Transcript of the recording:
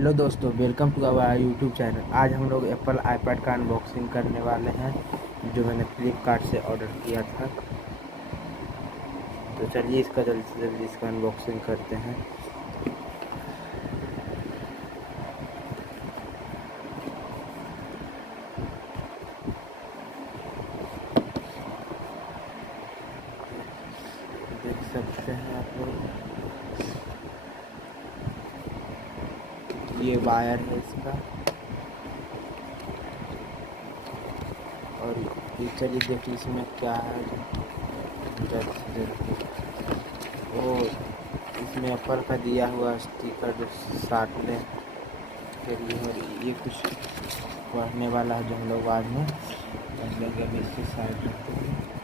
Hello दोस्तों, welcome to our YouTube channel. आज हम लोग एप्पल आईपैड का अनबॉक्सिंग करने वाले हैं, जो मैंने फ्लिपकार्ट से ऑर्डर किया था। तो चलिए इसका जल्दी से जल्दी इसका अनबॉक्सिंग करते हैं। देख सकते हैं आप लोग, ये वायर है इसका। और ये चलिए देखिए इसमें क्या है। जल्दी से जल्दी और इसमें एप्पल का दिया हुआ स्टिकर जो साटने के लिए, और ये कुछ पढ़ने वाला है जो हम लोग बाद में पढ़ लेंगे। अब इसके साइड रखते हैं।